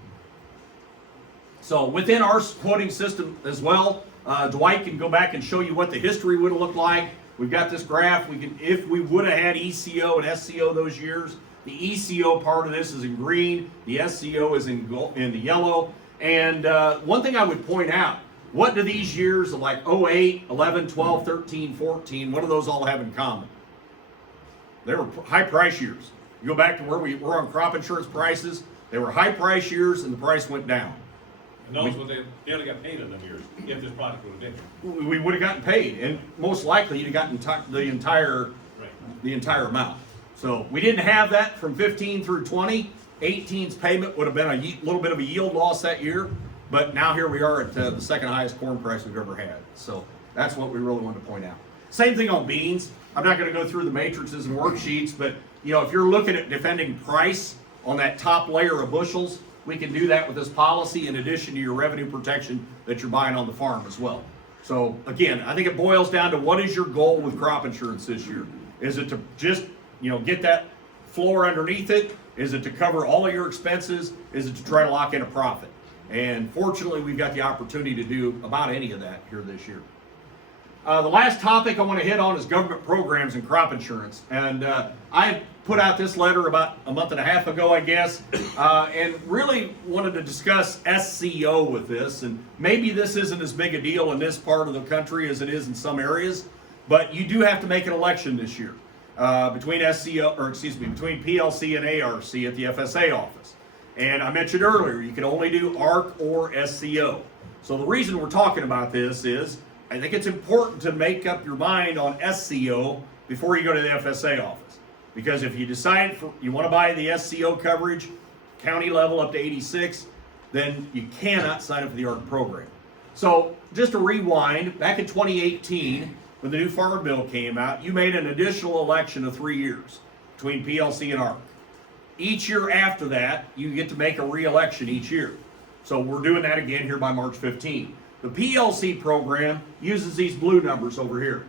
So within our quoting system as well, Dwight can go back and show you what the history would have looked like. We've got this graph. If we would have had ECO and SCO those years, the ECO part of this is in green, the SCO is in the yellow. And one thing I would point out, what do these years of like 08, 11, 12, 13, 14, what do those all have in common? They were high price years. You go back to where we were on crop insurance prices, they were high price years and the price went down. And those they only got paid in them years if this product would have been. We would have gotten paid, and most likely you'd have gotten the entire amount. So we didn't have that from 15 through 20. 18's payment would have been a little bit of a yield loss that year, but now here we are at the second highest corn price we've ever had. So that's what we really wanted to point out. Same thing on beans. I'm not going to go through the matrices and worksheets, but you know, if you're looking at defending price on that top layer of bushels, we can do that with this policy in addition to your revenue protection that you're buying on the farm as well. So again, I think it boils down to what is your goal with crop insurance this year? Is it to just, you know, get that floor underneath it? Is it to cover all of your expenses? Is it to try to lock in a profit? And fortunately, we've got the opportunity to do about any of that here this year. The last topic I want to hit on is government programs and crop insurance. And I put out this letter about a month and a half ago, I guess, and really wanted to discuss SCO with this. And maybe this isn't as big a deal in this part of the country as it is in some areas, but you do have to make an election this year between PLC and ARC at the FSA office. And I mentioned earlier, you can only do ARC or SCO. So the reason we're talking about this is I think it's important to make up your mind on SCO before you go to the FSA office. Because if you decide you want to buy the SCO coverage, county level up to 86, then you cannot sign up for the ARC program. So just to rewind, back in 2018, when the new Farm Bill came out, you made an additional election of 3 years between PLC and ARC. Each year after that, you get to make a re-election each year. So we're doing that again here by March 15. The PLC program uses these blue numbers over here.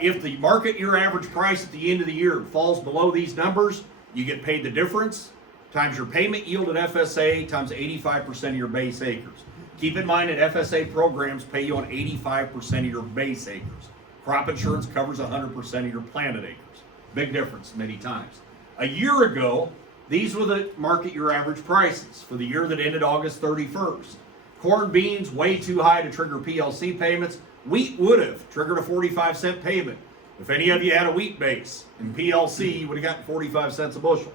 If the market year average price at the end of the year falls below these numbers, you get paid the difference times your payment yield at FSA times 85% of your base acres. Keep in mind that FSA programs pay you on 85% of your base acres. Crop insurance covers 100% of your planted acres. Big difference many times. A year ago, these were the market year average prices for the year that ended August 31st. Corn, beans, way too high to trigger PLC payments. Wheat would have triggered a 45-cent payment. If any of you had a wheat base in PLC, you would have gotten 45 cents a bushel.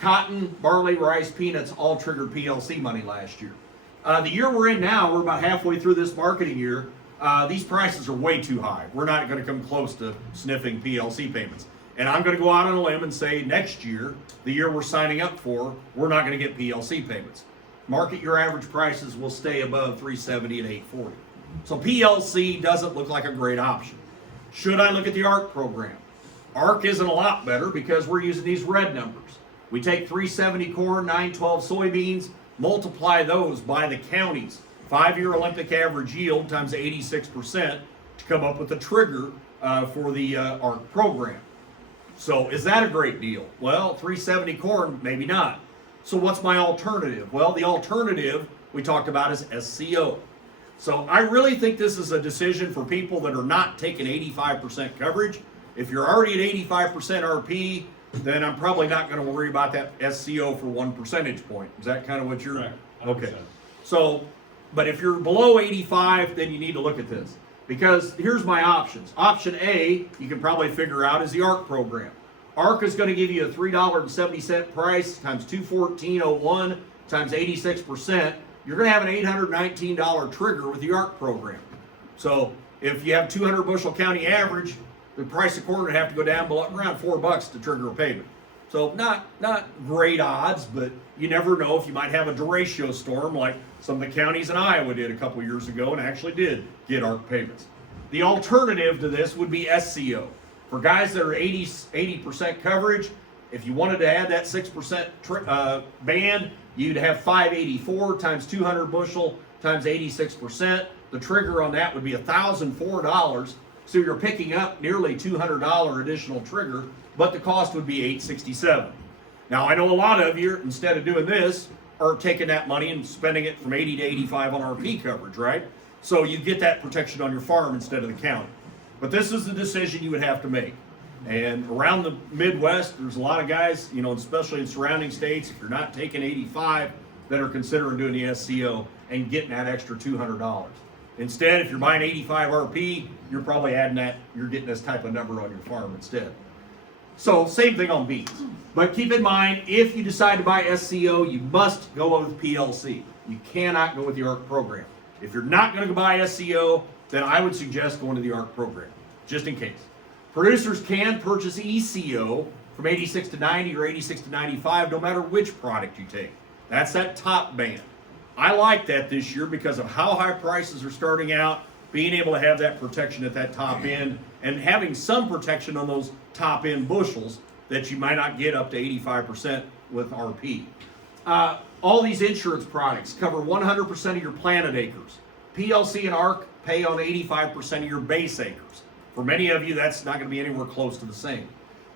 Cotton, barley, rice, peanuts all triggered PLC money last year. The year we're in now, we're about halfway through this marketing year. These prices are way too high. We're not going to come close to sniffing PLC payments. And I'm going to go out on a limb and say next year, the year we're signing up for, we're not going to get PLC payments. market your average prices will stay above 370 and 840. So PLC doesn't look like a great option. Should I look at the ARC program? ARC isn't a lot better because we're using these red numbers. We take 370 corn, 912 soybeans, multiply those by the county's 5-year Olympic average yield times 86% to come up with the trigger for the ARC program. So is that a great deal? Well, 370 corn, maybe not. So what's my alternative? Well, the alternative we talked about is SCO. So I really think this is a decision for people that are not taking 85% coverage. If you're already at 85% RP, then I'm probably not going to worry about that SCO for 1 percentage point. Is that kind of what you're... Correct. 100%. Okay. So, but if you're below 85, then you need to look at this. Because here's my options. Option A, you can probably figure out, is the ARC program. ARC is going to give you a $3.70 price times 214.01 times 86%. You're going to have an $819 trigger with the ARC program. So if you have 200 bushel county average, the price of corn would have to go down below, around $4 to trigger a payment. So not great odds, but you never know if you might have a derecho storm like some of the counties in Iowa did a couple years ago and actually did get ARC payments. The alternative to this would be SCO. For guys that are 80% coverage, if you wanted to add that 6% band, you'd have 584 times 200 bushel times 86%. The trigger on that would be $1,004. So you're picking up nearly $200 additional trigger, but the cost would be $867. Now I know a lot of you, instead of doing this, are taking that money and spending it from 80 to 85 on RP coverage, right? So you get that protection on your farm instead of the county. But this is the decision you would have to make. And around the Midwest, there's a lot of guys, you know, especially in surrounding states, if you're not taking 85, that are considering doing the SCO and getting that extra $200. Instead, if you're buying 85 RP, you're probably adding that, you're getting this type of number on your farm instead. So same thing on beans. But keep in mind, if you decide to buy SCO, you must go with PLC. You cannot go with the ARC program. If you're not going to buy SCO, then I would suggest going to the ARC program, just in case. Producers can purchase ECO from 86 to 90 or 86 to 95, no matter which product you take. That's that top band. I like that this year because of how high prices are starting out, being able to have that protection at that top end, and having some protection on those top end bushels that you might not get up to 85% with RP. All these insurance products cover 100% of your planted acres. PLC and ARC pay on 85% of your base acres. For many of you, that's not going to be anywhere close to the same.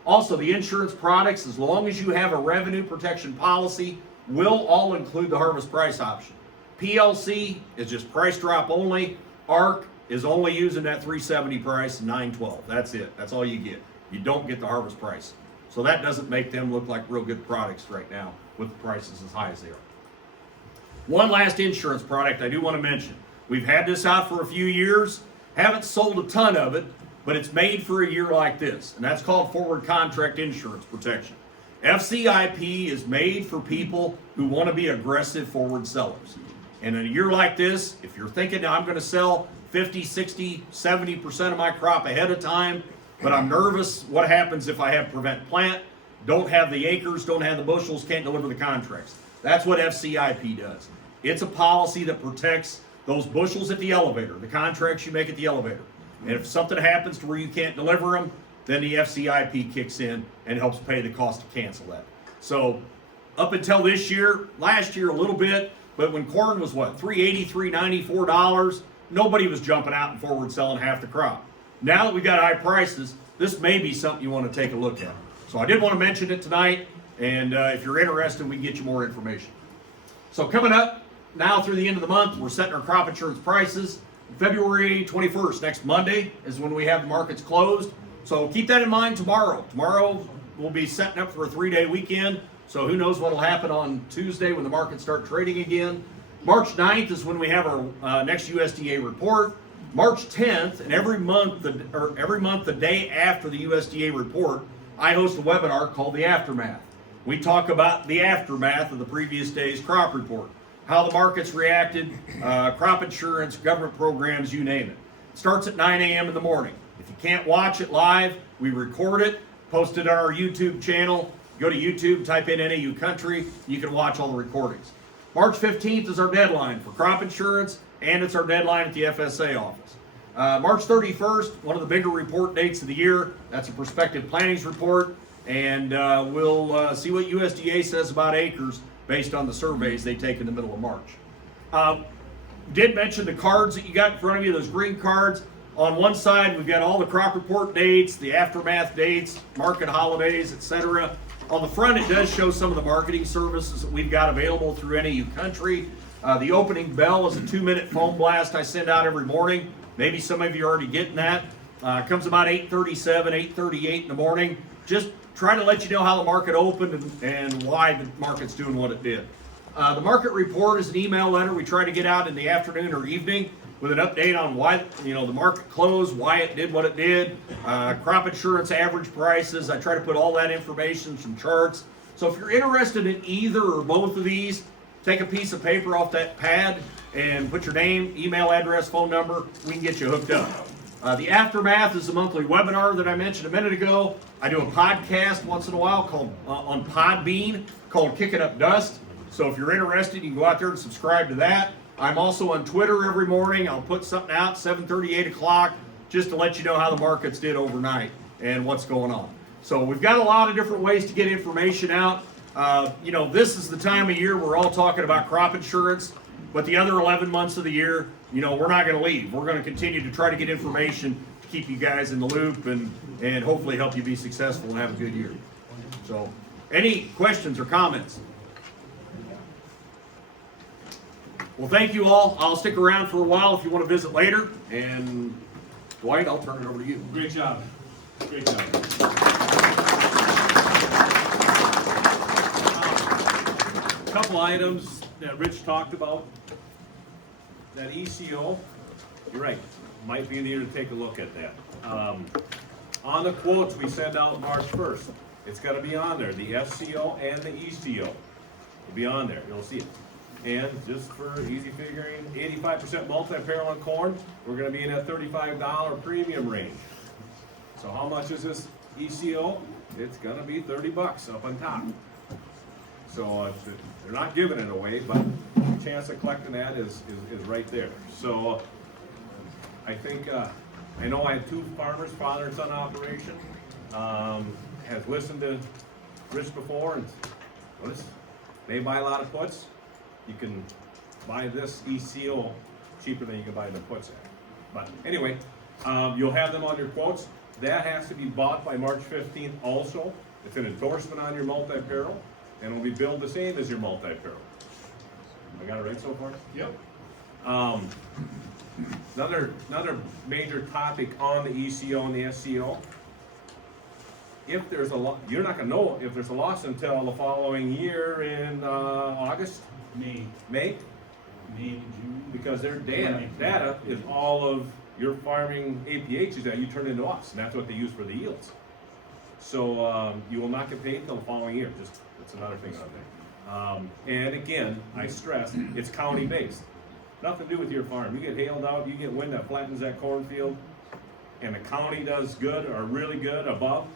Also, the insurance products, as long as you have a revenue protection policy, will all include the harvest price option. PLC is just price drop only. ARC is only using that 370 price, 912. That's it. That's all you get. You don't get the harvest price. So that doesn't make them look like real good products right now with the prices as high as they are. One last insurance product I do want to mention. We've had this out for a few years. Haven't sold a ton of it, but it's made for a year like this, and that's called forward contract insurance protection. FCIP is made for people who want to be aggressive forward sellers. And in a year like this, if you're thinking, now I'm going to sell 50, 60, 70% of my crop ahead of time, but I'm nervous, what happens if I have prevent plant, don't have the acres, don't have the bushels, can't deliver the contracts? That's what FCIP does. It's a policy that protects those bushels at the elevator, the contracts you make at the elevator. And if something happens to where you can't deliver them, then the FCIP kicks in and helps pay the cost to cancel that. So up until this year, last year a little bit, but when corn was what, $3.80, $3.94, nobody was jumping out and forward selling half the crop. Now that we've got high prices, this may be something you want to take a look at. So I did want to mention it tonight, and if you're interested, we can get you more information. So coming up now through the end of the month, we're setting our crop insurance prices. February 21st, next Monday, is when we have the markets closed. So keep that in mind tomorrow. Tomorrow we'll be setting up for a 3-day weekend. So who knows what will happen on Tuesday when the markets start trading again. March 9th is when we have our next USDA report. March 10th, and every month the day after the USDA report, I host a webinar called The Aftermath. We talk about the aftermath of the previous day's crop report, how the markets reacted, crop insurance, government programs, you name it. It starts at 9 a.m. in the morning. If you can't watch it live, we record it, post it on our YouTube channel. Go to YouTube, type in NAU Country, you can watch all the recordings. March 15th is our deadline for crop insurance, and it's our deadline at the FSA office. March 31st, one of the bigger report dates of the year. That's a prospective plantings report, and we'll see what USDA says about acres based on the surveys they take in the middle of March. Did mention the cards that you got in front of you, those green cards. On one side, we've got all the crop report dates, the aftermath dates, market holidays, etc. On the front, it does show some of the marketing services that we've got available through NAU Country. The opening bell is a 2-minute phone blast I send out every morning. Maybe some of you are already getting that. Comes about 8:37, 8:38 in the morning. Just try to let you know how the market opened and why the market's doing what it did. The market report is an email letter we try to get out in the afternoon or evening with an update on why the market closed, why it did what it did, crop insurance average prices. I try to put all that information, some charts. So if you're interested in either or both of these, take a piece of paper off that pad and put your name, email address, phone number. We can get you hooked up. The Aftermath is a monthly webinar that I mentioned a minute ago. I do a podcast once in a while called on Podbean called Kicking Up Dust. So if you're interested, you can go out there and subscribe to that. I'm also on Twitter every morning. I'll put something out 7:30, 8 o'clock, just to let you know how the markets did overnight and what's going on. So we've got a lot of different ways to get information out. This is the time of year we're all talking about crop insurance, but the other 11 months of the year, we're not going to leave. We're going to continue to try to get information to keep you guys in the loop and hopefully help you be successful and have a good year. So, any questions or comments? Well, thank you all. I'll stick around for a while if you want to visit later. And Dwight, I'll turn it over to you. Great job. Great job. A couple items that Rich talked about. That ECO, you're right, might be the year to take a look at that. On the quotes we send out March 1st, it's got to be on there. The SCO and the ECO will be on there. You'll see it. And just for easy figuring, 85% multi-apparel on corn, we're going to be in that $35 premium range. So how much is this ECO? It's going to be $30 up on top. So they're not giving it away, but the chance of collecting that is right there. So I think, I know I have two farmers, father and son operation, has listened to Rich before, and notice they buy a lot of puts. You can buy this ECO cheaper than you can buy the puts at. But anyway, you'll have them on your quotes. That has to be bought by March 15th also. It's an endorsement on your multi-apparel, and it'll be billed the same as your multi-apparel. I got it right so far? Yep. Another major topic on the ECO and the SCO. If there's a loss, you're not going to know if there's a loss until the following year in August? May to June. Because their data is all of your farming APHs that you turn into us, and that's what they use for the yields. So you will not get paid until the following year. Just that's another thing on there. And again, I stress it's county based. Nothing to do with your farm. You get hailed out, you get wind that flattens that cornfield, and the county does good or really good above,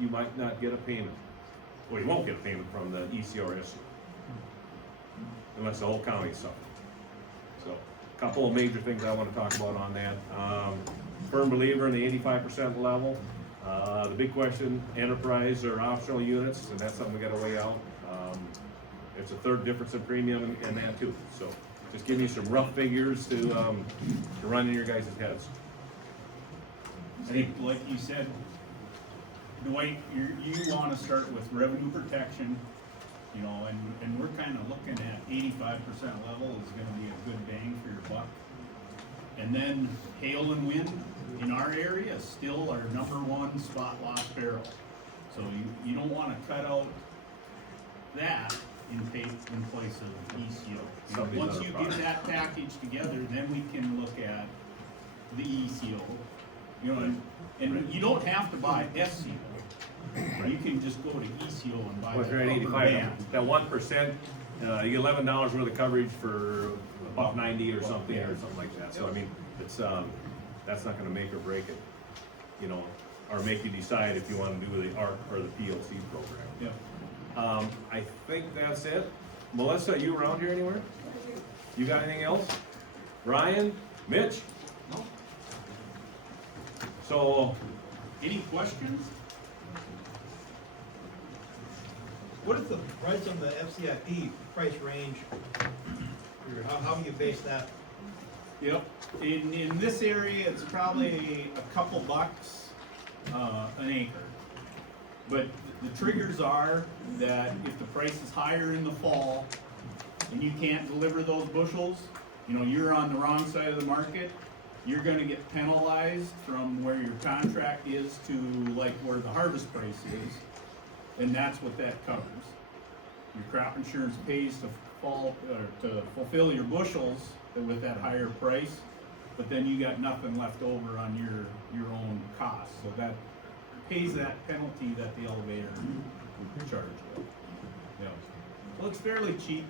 you might not get a payment. Well, you won't get a payment from the ECO or SCO. Unless the whole county suffers. So, a couple of major things I want to talk about on that. Firm believer in the 85% level. The big question, enterprise or optional units, and that's something we got to weigh out. It's a third difference in premium in that too. So, just give me some rough figures to run in your guys' heads. I think, like you said, Dwight, you want to start with revenue protection. And we're kind of looking at 85% level is going to be a good bang for your buck. And then hail and wind in our area is still our #1 spot loss barrel. So you don't want to cut out that in place of ECO. Once you get that package together, then we can look at the ECO. And you don't have to buy SCO. You can just go to ECO and buy Well, if you're at 85, that 1%, you get $11 worth of coverage for $1.90 or something, like that. So I mean, it's that's not going to make or break it, or make you decide if you want to do the ARC or the PLC program. Yep. I think that's it. Melissa, are you around here anywhere? You got anything else? Brian? Mitch? So, Any questions? What is the price on the FCIP price range? How do you base that? Yep, in this area, it's probably a couple bucks, an acre. But the triggers are that if the price is higher in the fall and you can't deliver those bushels, you know, you're on the wrong side of the market, you're gonna get penalized from where your contract is to like where the harvest price is, and that's what that covers. Your crop insurance pays to to fulfill your bushels with that higher price, but then you got nothing left over on your own costs, so that pays that penalty that the elevator charge you. Yeah. So it's fairly cheap.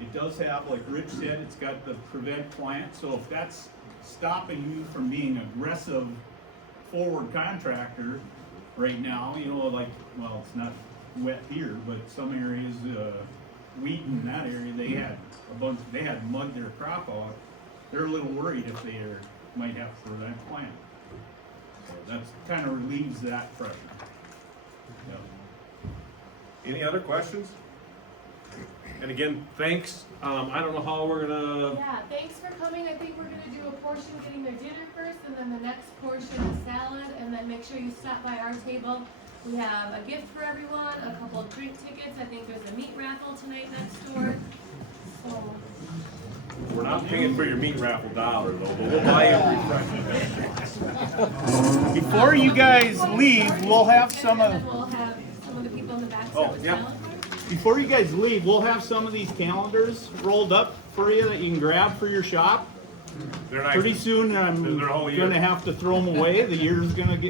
It does have, like Rich said, it's got the prevent plant, so if that's stopping you from being aggressive forward contractor right now, you know, like, well, it's not wet here, but some areas, Wheaton, that area, they had mugged their crop out. They're a little worried if they might have to prevent plant. So that's kind of relieves that pressure. Yeah. any other questions? And again, thanks. I don't know how we're gonna, Yeah, thanks for coming. I think we're gonna do a portion getting their dinner first, and then the next portion is salad, and then make sure you stop by our table. We have a gift for everyone, a couple of drink tickets. I think there's a meat raffle tonight next door. So, we're not paying for your meat raffle dollar though, but we'll buy you refreshments. Before you guys leave, we'll have some and of, then we'll have some of the people in the back Oh, start with yeah. salad cards. before you guys leave, we'll have some of these calendars rolled up for you that you can grab for your shop. They're nice. Pretty soon, I'm They're all year. gonna have to throw them away. The year's gonna end.